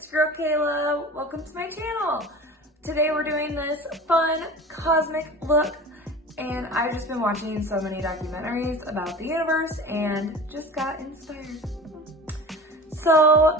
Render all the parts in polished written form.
it's your girl Kayla. Welcome to my channel. Today we're doing this fun cosmic look, and I've just been watching so many documentaries about the universe and just got inspired. So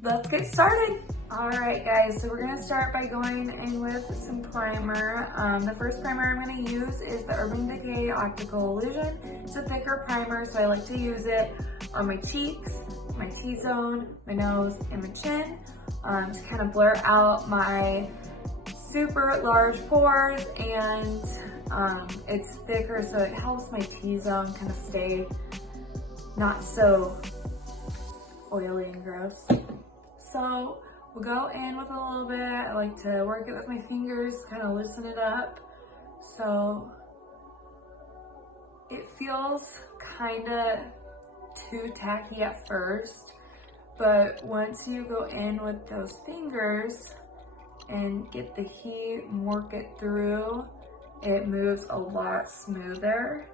let's get started. Alright guys, so we're going to start by going in with some primer. The first primer I'm going to use is the Urban Decay Optical Illusion. It's a thicker primer, so I like to use it on my cheeks, my T-zone, my nose, and my chin to kind of blur out my super large pores, and it's thicker so it helps my T-zone kind of stay not so oily and gross. So we'll go in with a little bit. I like to work it with my fingers, kind of loosen it up. So it feels kind of too tacky at first, but once you go in with those fingers and get the heat and work it through, it moves a lot smoother.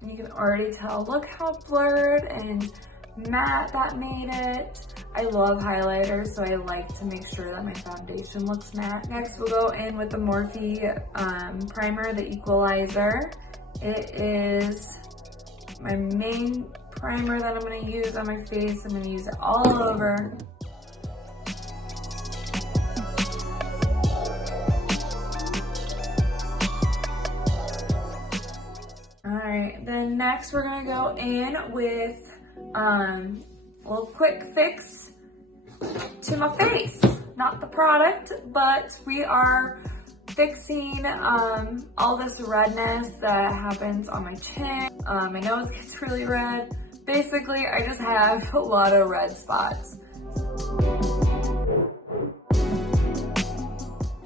And you can already tell, look how blurred and matte that made it. I love highlighters, so I like to make sure that my foundation looks matte. Next, we'll go in with the Morphe primer, the Equalizer. It is my main primer that I'm going to use on my face. I'm going to use it all over. Alright, then next we're going to go in with a little quick fix to my face. Not the product, but we are fixing all this redness that happens on my chin. My nose gets really red. Basically, I just have a lot of red spots.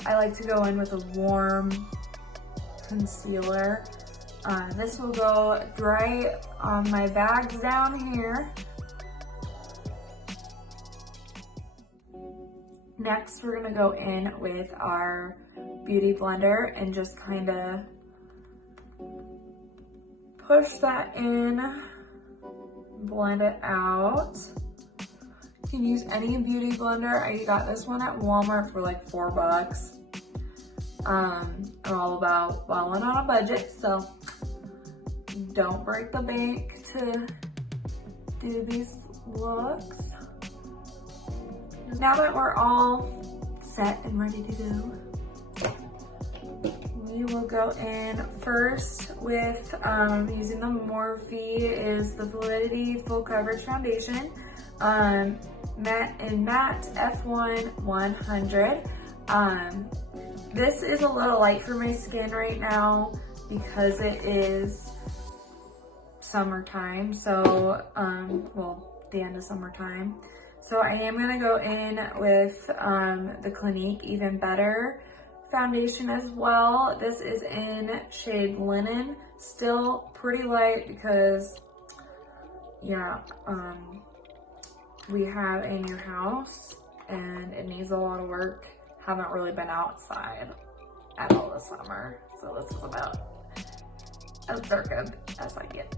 I like to go in with a warm concealer. This will go right on my bags down here. Next, we're gonna go in with our beauty blender and just kind of push that in, blend it out. You can use any beauty blender. I got this one at Walmart for like $4. I'm all about balling on a budget, so don't break the bank to do these looks. Now that we're all set and ready to go, we will go in first with using the Morphe is the Fluidity Full Coverage Foundation, matte F1 100. This is a little light for my skin right now because it is summertime, so well, the end of summertime. So I am gonna go in with the Clinique Even Better foundation as well. This is in shade Linen, still pretty light because, yeah, we have a new house and it needs a lot of work. Haven't really been outside at all this summer, so this is about as dark as I get.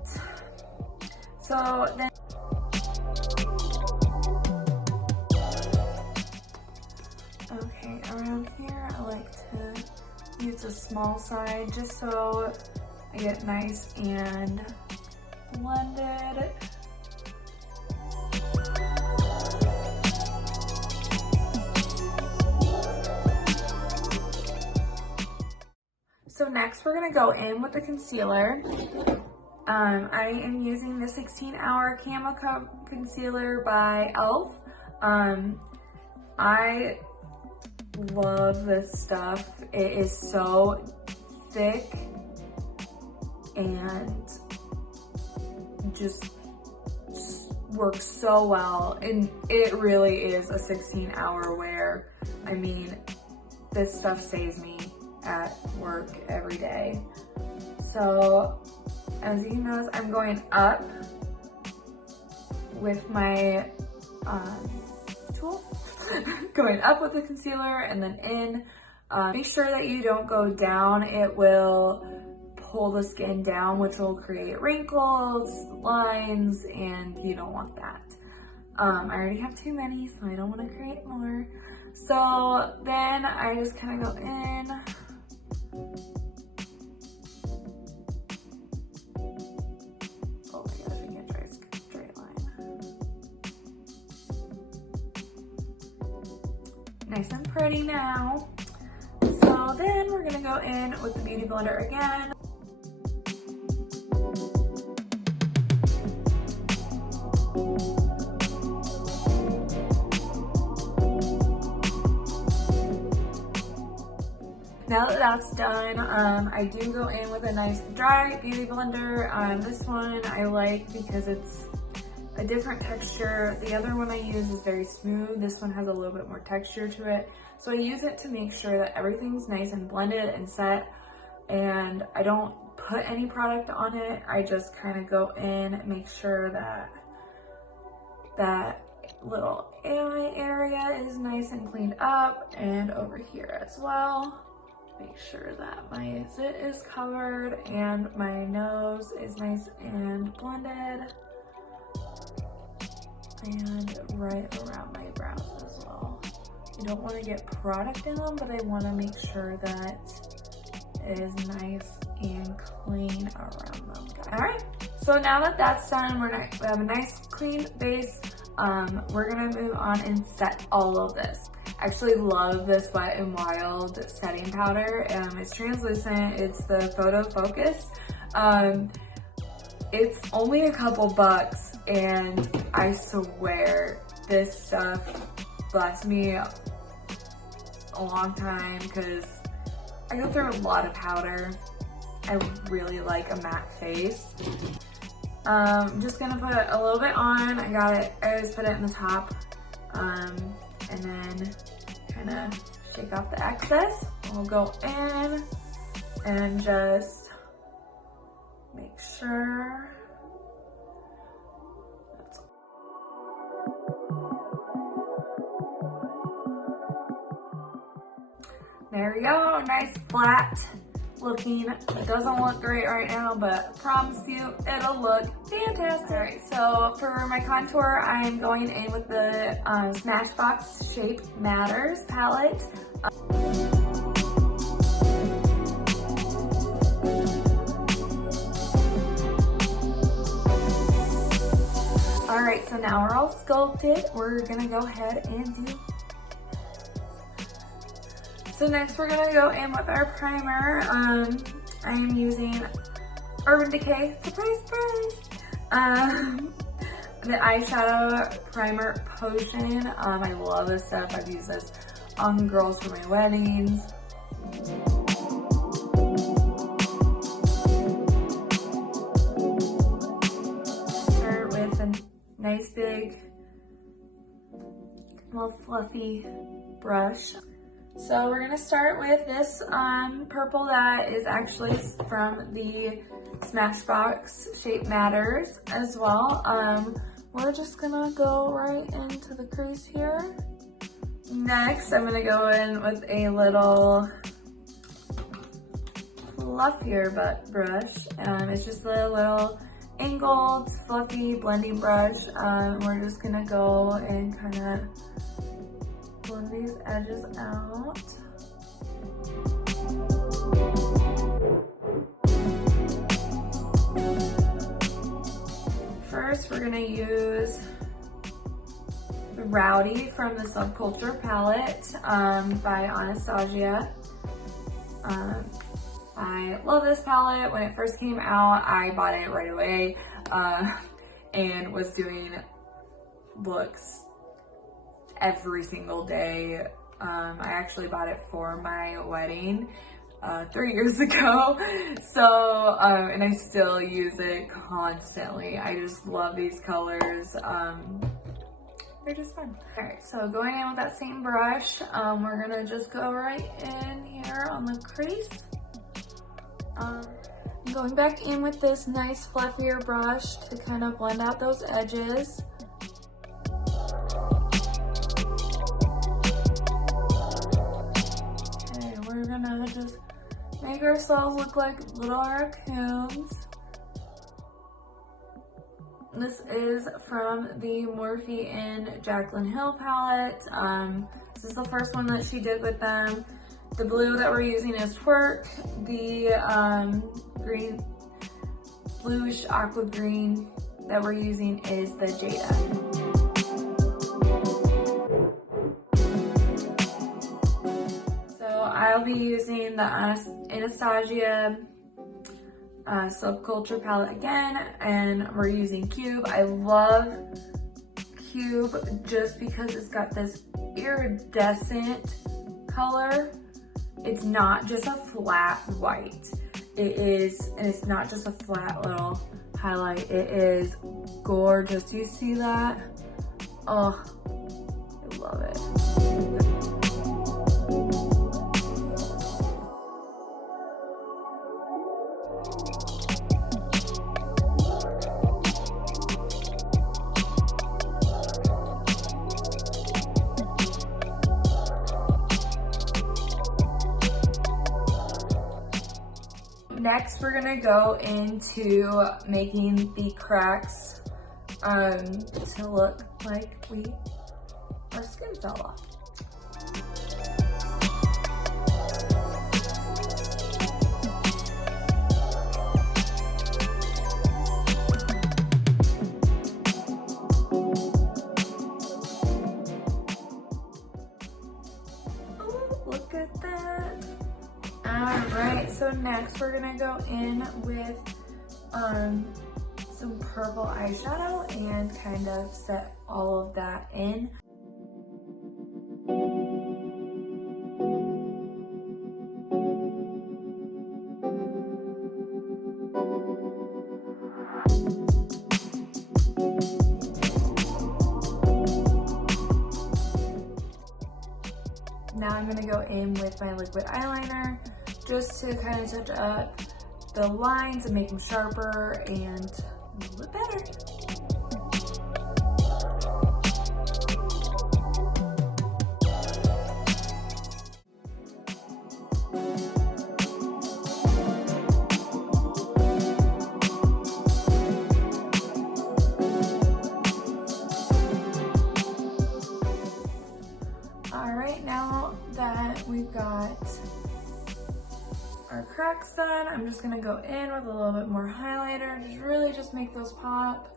So then, okay, around here I like to use a small side just so I get nice and blended. So next we're gonna go in with the concealer. I am using the 16-hour Camo concealer by e.l.f. I love this stuff. It is so thick and just works so well, and it really is a 16-hour wear. I mean, this stuff saves me at work every day. So as you can notice, I'm going up with my tool, going up with the concealer and then in. Make sure that you don't go down. It will pull the skin down, which will create wrinkles, lines, and you don't want that. I already have too many, so I don't want to create more. So then I just kind of go in. Oh my gosh, I can't try a straight line. Nice and pretty now. So then we're gonna go in with the Beauty Blender again. Now that that's done, I do go in with a nice dry Beauty Blender. This one I like because it's a different texture. The other one I use is very smooth. This one has a little bit more texture to it. So I use it to make sure that everything's nice and blended and set, and I don't put any product on it. I just kind of go in, make sure that that little eye area is nice and cleaned up, and over here as well. Make sure that my zit is covered and my nose is nice and blended, and right around my brows as well. I don't want to get product in them, but I want to make sure that it is nice and clean around them. All right, so now that that's done, we have a nice clean base. We're gonna move on and set all of this. I actually love this Wet n Wild setting powder. It's translucent, it's the Photo Focus. It's only a couple bucks, and I swear this stuff lasts me a long time because I go through a lot of powder. I really like a matte face. I'm just gonna put a little bit on. I just put it in the top, and then kind of shake off the excess. We'll go in and just make sure. There we go, nice flat looking. It doesn't look great right now, but I promise you it'll look fantastic. All right, so for my contour, I'm going in with the Smashbox Shape Matters palette. All right, so now we're all sculpted. We're gonna go ahead and do. So next we're gonna go in with our primer. I'm using Urban Decay, surprise, surprise. The eyeshadow primer potion. I love this stuff. I've used this on girls for my weddings. Start with a nice big, well, fluffy brush. So we're gonna start with this purple that is actually from the Smashbox Shape Matters as well. We're just gonna go right into the crease here. Next, I'm gonna go in with a little fluffier brush. It's just a little angled, fluffy blending brush. We're just gonna go and kind of blend these edges out. First, we're gonna use the Rowdy from the Subculture palette by Anastasia. I love this palette. When it first came out, I bought it right away and was doing looks every single day. I actually bought it for my wedding 3 years ago. So, and I still use it constantly. I just love these colors. They're just fun. All right, so going in with that same brush, we're gonna just go right in here on the crease. Going back in with this nice fluffier brush to kind of blend out those edges. Okay, we're gonna just make ourselves look like little raccoons. This is from the Morphe and Jaclyn Hill palette. This is the first one that she did with them. The blue that we're using is Twerk. The green, bluish aqua green that we're using is the Jada. So I'll be using the Anastasia Subculture palette again, and we're using Cube. I love Cube just because it's got this iridescent color. It's not just a flat white. It is, and it's not just a flat little highlight. It is gorgeous. Do you see that? Oh, I love it. Next, we're gonna go into making the cracks to look like our skin fell off. Oh, look at that. Alright, so next we're gonna go in with some purple eyeshadow and kind of set all of that in. Now I'm gonna go in with my liquid eyeliner just to kind of touch up the lines and make them sharper and a little bit better. All right, now that we've got our cracks done, I'm just gonna go in with a little bit more highlighter, just make those pop,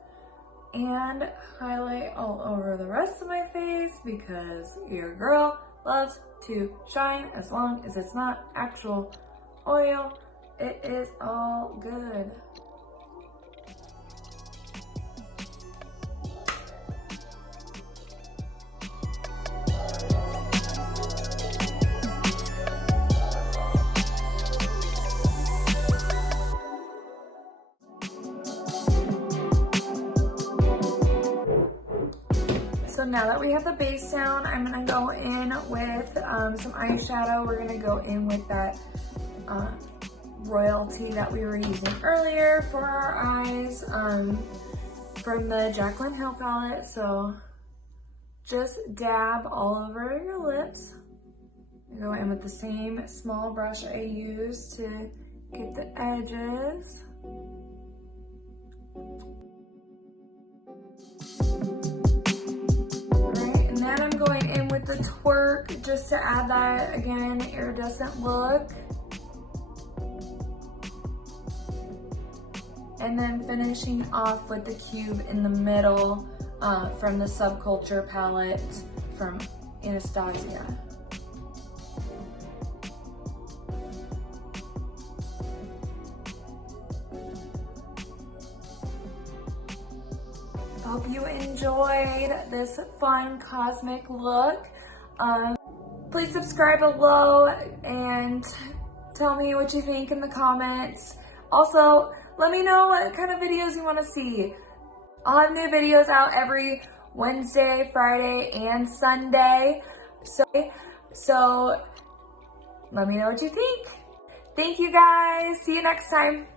and highlight all over the rest of my face because your girl loves to shine as long as it's not actual oil. It is all good. So now that we have the base down, I'm gonna go in with some eyeshadow. We're gonna go in with that Royalty that we were using earlier for our eyes from the Jaclyn Hill palette. So just dab all over your lips. Go in with the same small brush I used to get the edges. Then I'm going in with the Twerk just to add that, again, iridescent look. And then finishing off with the Cube in the middle from the Subculture palette from Anastasia. Hope you enjoyed this fun cosmic look. Please subscribe below and tell me what you think in the comments. Also, let me know what kind of videos you want to see. I'll have new videos out every Wednesday, Friday, and Sunday. So let me know what you think. Thank you guys. See you next time.